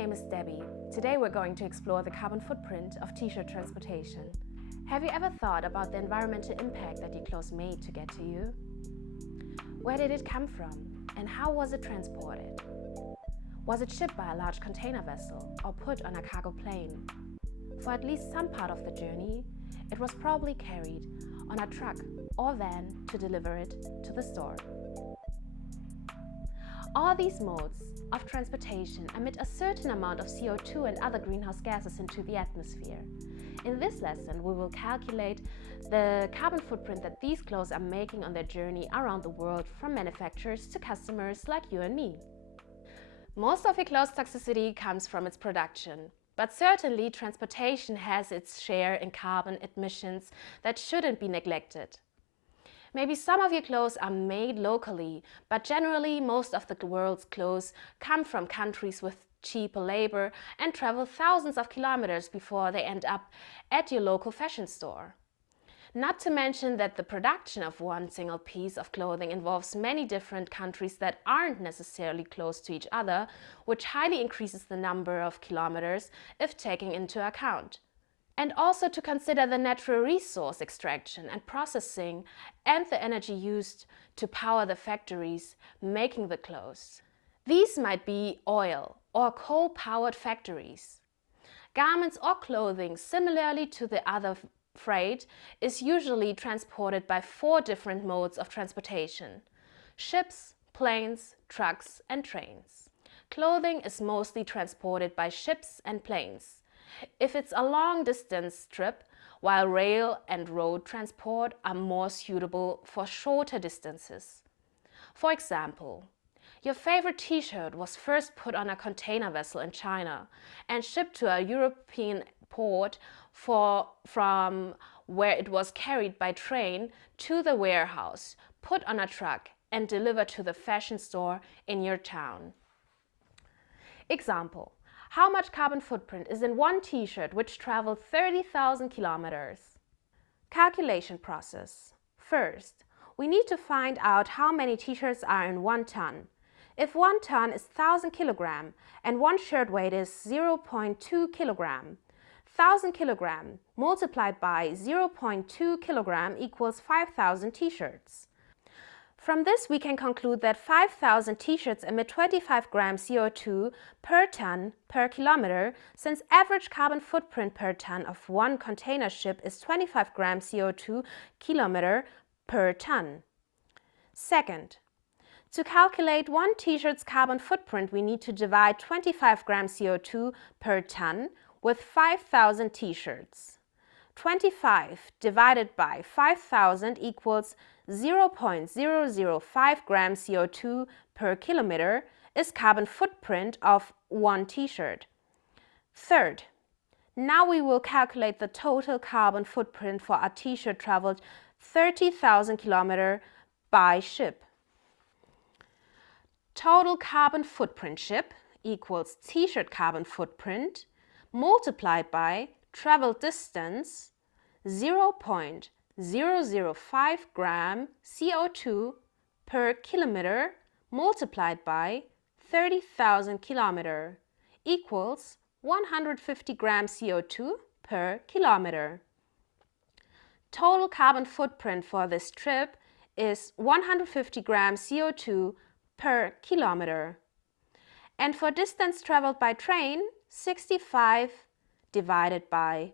name is Debbie. Today we're going to explore the carbon footprint of t-shirt transportation. Have you ever thought about the environmental impact that your clothes made to get to you? Where did it come from and how was it transported? Was it shipped by a large container vessel or put on a cargo plane? For at least some part of the journey, it was probably carried on a truck or van to deliver it to the store. All these modes of transportation emit a certain amount of CO2 and other greenhouse gases into the atmosphere. In this lesson, we will calculate the carbon footprint that these clothes are making on their journey around the world from manufacturers to customers like you and me. Most of your clothes' toxicity comes from its production, but certainly transportation has its share in carbon emissions that shouldn't be neglected. Maybe some of your clothes are made locally, but generally most of the world's clothes come from countries with cheaper labor and travel thousands of kilometers before they end up at your local fashion store. Not to mention that the production of one single piece of clothing involves many different countries that aren't necessarily close to each other, which highly increases the number of kilometers if taken into account. And also to consider the natural resource extraction and processing and the energy used to power the factories making the clothes. These might be oil or coal-powered factories. Garments or clothing, similarly to the other freight, is usually transported by 4 different modes of transportation: ships, planes, trucks, and trains. Clothing is mostly transported by ships and planes if it's a long-distance trip, while rail and road transport are more suitable for shorter distances. For example, your favorite t-shirt was first put on a container vessel in China and shipped to a European port from where it was carried by train to the warehouse, put on a truck and delivered to the fashion store in your town. Example: how much carbon footprint is in one t-shirt which traveled 30,000 kilometers? Calculation process. First, we need to find out how many t-shirts are in 1 ton. If 1 ton is 1,000 kilogram and one shirt weight is 0.2 kilogram, 1,000 kilogram multiplied by 0.2 kilogram equals 5,000 t-shirts. From this, we can conclude that 5,000 t-shirts emit 25 grams CO2 per ton per kilometer, since average carbon footprint per ton of one container ship is 25 grams CO2 kilometer per ton. Second, to calculate one t-shirt's carbon footprint, we need to divide 25 grams CO2 per ton with 5,000 t-shirts. 25 divided by 5,000 equals 0.005 grams CO2 per kilometer is carbon footprint of one t-shirt. Third, now we will calculate the total carbon footprint for a t-shirt traveled 30,000 kilometers by ship. Total carbon footprint ship equals t-shirt carbon footprint multiplied by travel distance 0.005 gram CO2 per kilometer multiplied by 30,000 kilometer equals 150 grams CO2 per kilometer. Total carbon footprint for this trip is 150 grams CO2 per kilometer. And for distance traveled by train, 65 divided by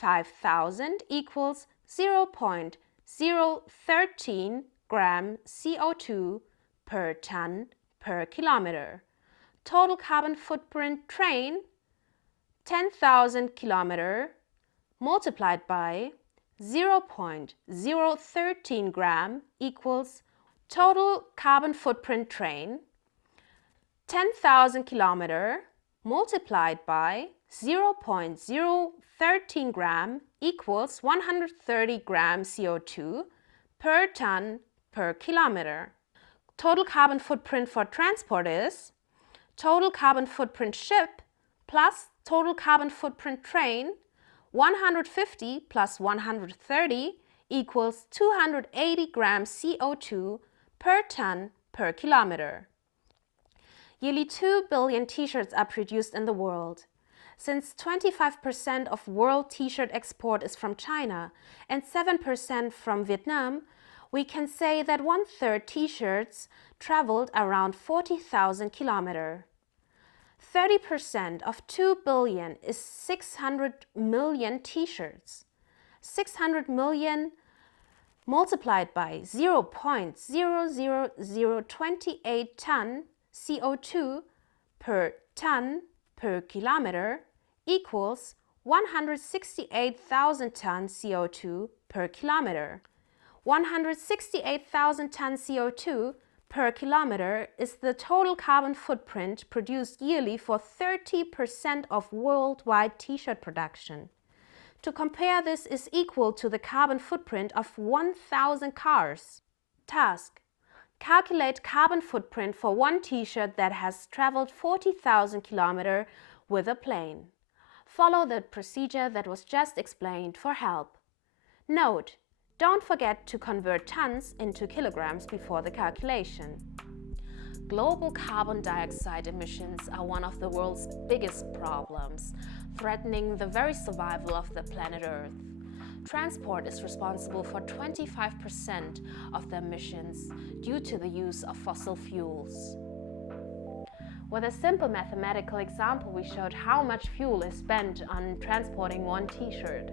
5,000 equals 0.013 gram CO2 per ton per kilometer. Total carbon footprint train, 10,000 kilometer multiplied by 0.013 gram equals total carbon footprint train, 10,000 kilometer multiplied by 0.013 gram equals 130 grams CO2 per ton per kilometer. Total carbon footprint for transport is total carbon footprint ship plus total carbon footprint train, 150 plus 130 equals 280 grams CO2 per ton per kilometer. Yearly 2 billion t-shirts are produced in the world. Since 25% of world t-shirt export is from China and 7% from Vietnam, we can say that 1/3 t-shirts traveled around 40,000 kilometers. 30% of 2 billion is 600 million t-shirts. 600 million multiplied by 0.00028 ton CO2 per ton per kilometer equals 168,000 tons CO2 per kilometer. 168,000 tons CO2 per kilometer is the total carbon footprint produced yearly for 30% of worldwide t-shirt production. To compare, this is equal to the carbon footprint of 1,000 cars. Task: calculate carbon footprint for one t-shirt that has traveled 40,000 kilometers with a plane. Follow the procedure that was just explained for help. Note: don't forget to convert tons into kilograms before the calculation. Global carbon dioxide emissions are one of the world's biggest problems, threatening the very survival of the planet Earth. Transport is responsible for 25% of the emissions due to the use of fossil fuels. With a simple mathematical example, we showed how much fuel is spent on transporting one t-shirt.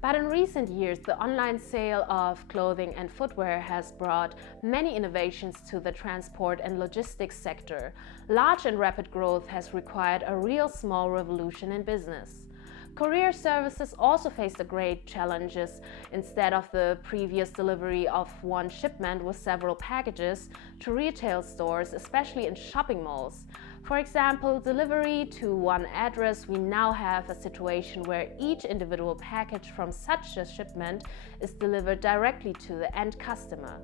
But in recent years, the online sale of clothing and footwear has brought many innovations to the transport and logistics sector. Large and rapid growth has required a real small revolution in business. Courier services also faced the great challenges. Instead of the previous delivery of one shipment with several packages to retail stores, especially in shopping malls, for example, delivery to one address, we now have a situation where each individual package from such a shipment is delivered directly to the end customer.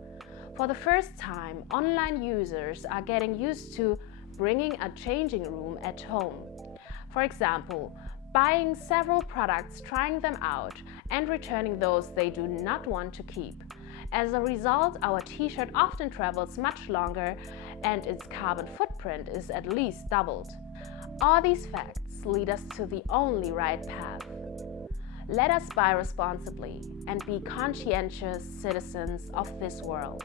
For the first time, online users are getting used to bringing a changing room at home. For example, buying several products, trying them out, and returning those they do not want to keep. As a result, our t-shirt often travels much longer and its carbon footprint is at least doubled. All these facts lead us to the only right path. Let us buy responsibly and be conscientious citizens of this world.